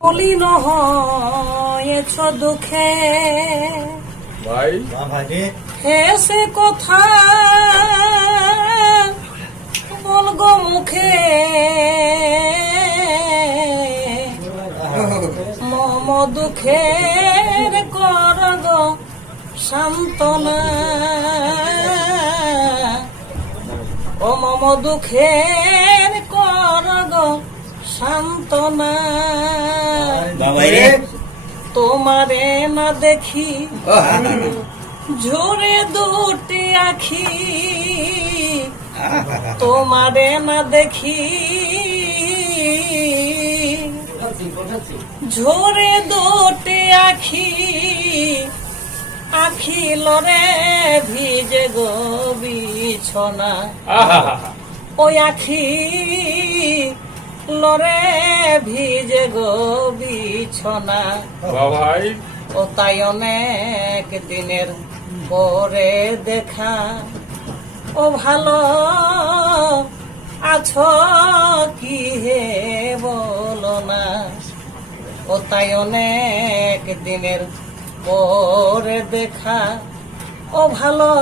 মলিন হয়েছ দুঃখে ভাই? হেসে কথা বলগো মুখে। মম দুঃখের কর গো সান্ত্বনা। ও মম দুঃখের কর বাবাইরে তোমারে না দেখি ঝরে দুটি আখি। তোমারে না দেখি ঝরে দুটি আখি। আখি লরে ভিজে গো বিছনা। ওই আখি লরে ভিজে গো বিছনা। ভাই ও তাই অনেক দিনের পরে দেখা। ও ভালো আছো কি হে বলো না। ও তাই অনেক দিনের পরে দেখা। ও ভালো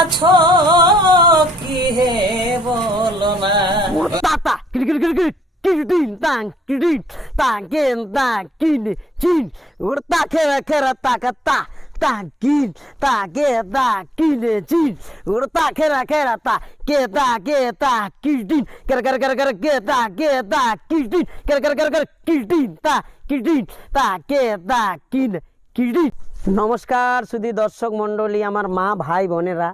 আছো কি হে না Tata, kiri kiri kiri kiri, kiri tang, kiri din tang, kin chin, urta kera kera taka ta, tang kin, ta ke ta, kini chin, urta kera kera ta, ke ta ke ta, kiri din, kera kera kera kera ke ta ke ta, kiri kera kera kera kera kiri ta, kiri din, ta ke ta, kin, kiri নমস্কার সুধী দর্শক মন্ডলী আমার মা ভাই বোনেরা